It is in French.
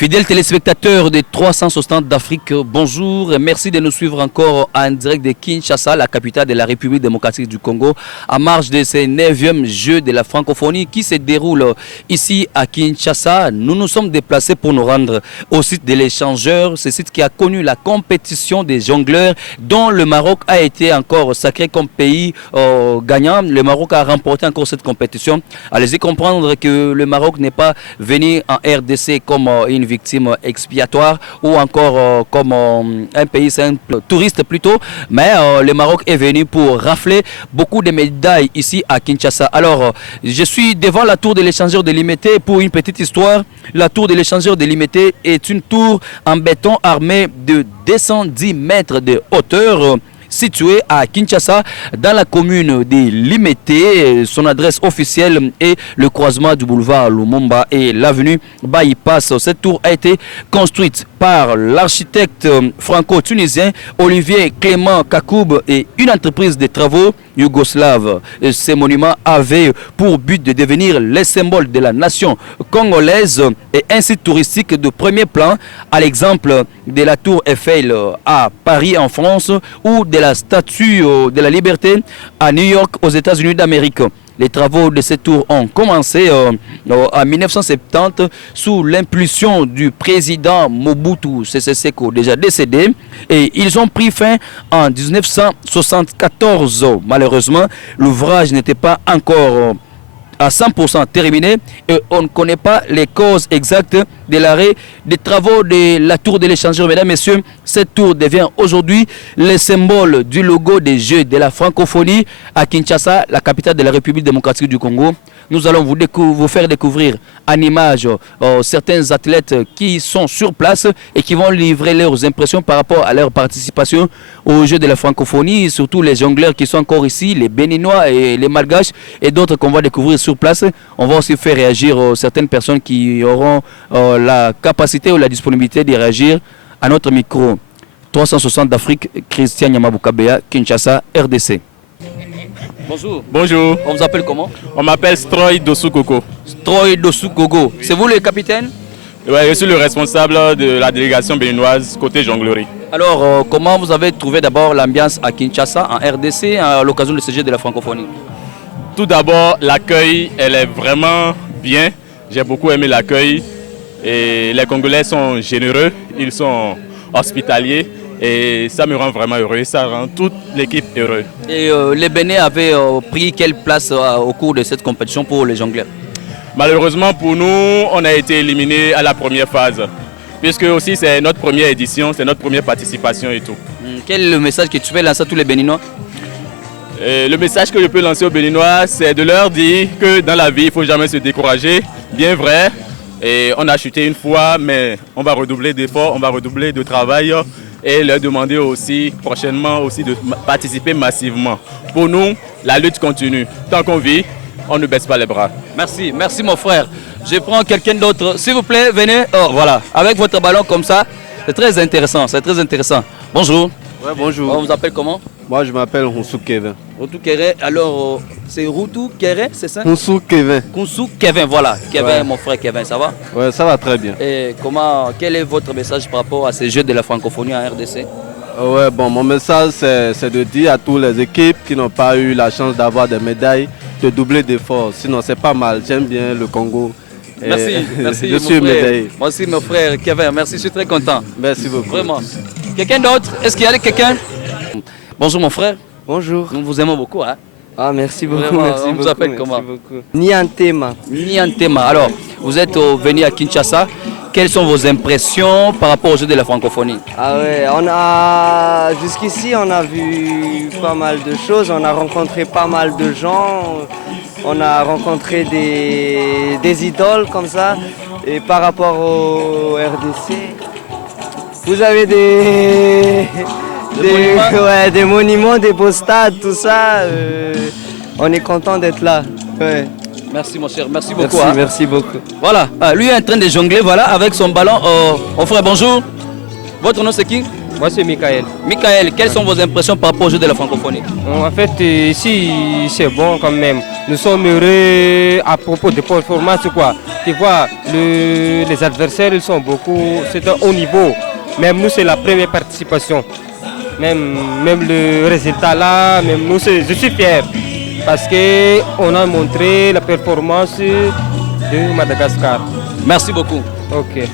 Fidèles téléspectateurs des 360 d'Afrique, bonjour et merci de nous suivre encore en direct de Kinshasa, la capitale de la République démocratique du Congo, en marge de ces 9e Jeux de la francophonie qui se déroulent ici à Kinshasa. Nous nous sommes déplacés pour nous rendre au site de l'échangeur, ce site qui a connu la compétition des jongleurs dont le Maroc a été encore sacré comme pays gagnant. Le Maroc a remporté encore cette compétition. Allez-y comprendre que le Maroc n'est pas venu en RDC comme une victime expiatoire ou encore comme un pays simple touriste plutôt, mais le Maroc est venu pour rafler beaucoup de médailles ici à Kinshasa. Alors je suis devant la tour de l'échangeur de Limete. Pour une petite histoire, la tour de l'échangeur de Limete est une tour en béton armée de 210 mètres de hauteur, situé à Kinshasa, dans la commune de Limete. Son adresse officielle est le croisement du boulevard Lumumba et l'avenue Bypass. Cette tour a été construite par l'architecte franco-tunisien Olivier Clément Kakoub et une entreprise de travaux yougoslave. Ces monuments avaient pour but de devenir les symboles de la nation congolaise et un site touristique de premier plan, à l'exemple de la tour Eiffel à Paris en France ou de la statue de la liberté à New York aux États-Unis d'Amérique. Les travaux de cette tour ont commencé en 1970 sous l'impulsion du président Mobutu Sese Seko, déjà décédé, et ils ont pris fin en 1974. Malheureusement, l'ouvrage n'était pas encore à 100% terminé et on ne connaît pas les causes exactes de l'arrêt des travaux de la tour de l'échangeur. Mesdames, Messieurs, cette tour devient aujourd'hui le symbole du logo des Jeux de la francophonie à Kinshasa, la capitale de la République démocratique du Congo. Nous allons vous faire découvrir en images certains athlètes qui sont sur place et qui vont livrer leurs impressions par rapport à leur participation aux Jeux de la francophonie, surtout les jongleurs qui sont encore ici, les Béninois et les Malgaches et d'autres qu'on va découvrir sur place. On va aussi faire réagir certaines personnes qui auront la capacité ou la disponibilité de réagir à notre micro. 360 d'Afrique, Christian Yamabukabea, Kinshasa, RDC. Bonjour. Bonjour. On vous appelle comment? On m'appelle Stroy Dossou-Koko. Stroy Dossou-Koko. C'est vous le capitaine? Oui, je suis le responsable de la délégation béninoise côté jonglerie. Alors, comment vous avez trouvé d'abord l'ambiance à Kinshasa, en RDC, à l'occasion de ce Jeu de la francophonie? Tout d'abord, l'accueil, elle est vraiment bien. J'ai beaucoup aimé l'accueil. Et les Congolais sont généreux, ils sont hospitaliers. Et ça me rend vraiment heureux, ça rend toute l'équipe heureuse. Et les Bénins avaient pris quelle place au cours de cette compétition pour les jongleurs? Malheureusement pour nous, on a été éliminés à la première phase. Puisque aussi c'est notre première édition, c'est notre première participation et tout. Quel est le message que tu veux lancer à tous les Béninois? Le message que je peux lancer aux Béninois, c'est de leur dire que dans la vie, il ne faut jamais se décourager. Bien vrai, et on a chuté une fois, mais on va redoubler d'efforts, on va redoubler de travail. Et leur demander aussi prochainement aussi de participer massivement. Pour nous, la lutte continue. Tant qu'on vit, on ne baisse pas les bras. Merci, merci mon frère. Je prends quelqu'un d'autre. S'il vous plaît, venez. Oh, voilà, avec votre ballon comme ça, c'est très intéressant, c'est très intéressant. Bonjour. Ouais, bonjour. On vous appelle comment? Moi, je m'appelle Houssou Kevin. Routou Kéré, alors c'est Routou Kéré, c'est ça? Houssou Kevin. Kounsou Kevin, voilà. Kevin, Ouais. mon frère Kevin, ça va? Ouais, ça va très bien. Et quel est votre message par rapport à ces Jeux de la francophonie en RDC? Ouais, bon, mon message, c'est de dire à toutes les équipes qui n'ont pas eu la chance d'avoir des médailles, de doubler d'efforts. Sinon, c'est pas mal. J'aime bien le Congo. Et Merci, merci je mon suis frère. médaillé. Moi aussi, mon frère Kevin, merci, je suis très content. Merci beaucoup. Vraiment. Quelqu'un d'autre? Est-ce qu'il y a quelqu'un? Bonjour mon frère, Bonjour. nous vous aimons beaucoup. Hein? Ah, merci beaucoup. Vraiment, merci on vous beaucoup, appelle merci comment? beaucoup. Niantema. Niantema. Alors, vous êtes venu à Kinshasa. Quelles sont vos impressions par rapport aux Jeux de la francophonie? Ah ouais, jusqu'ici on a vu pas mal de choses, on a rencontré pas mal de gens, on a rencontré des idoles comme ça. Et par rapport au RDC, vous avez des monuments, des beaux stades, tout ça. On est content d'être là. Ouais. Merci mon cher, merci beaucoup. Merci, Hein. merci beaucoup. Voilà, lui est en train de jongler, voilà, avec son ballon. Mon frère, bonjour. Votre nom c'est qui? Moi, c'est Michael. Michael, quelles sont vos impressions par rapport au jeu de la francophonie? En fait, ici, c'est bon quand même. Nous sommes heureux à propos des performances, quoi. Tu vois, les adversaires, ils sont beaucoup, c'est un haut niveau. Même nous, c'est la première participation. Même le résultat là, même nous, je suis fier. Parce qu'on a montré la performance de Madagascar. Merci beaucoup. Ok.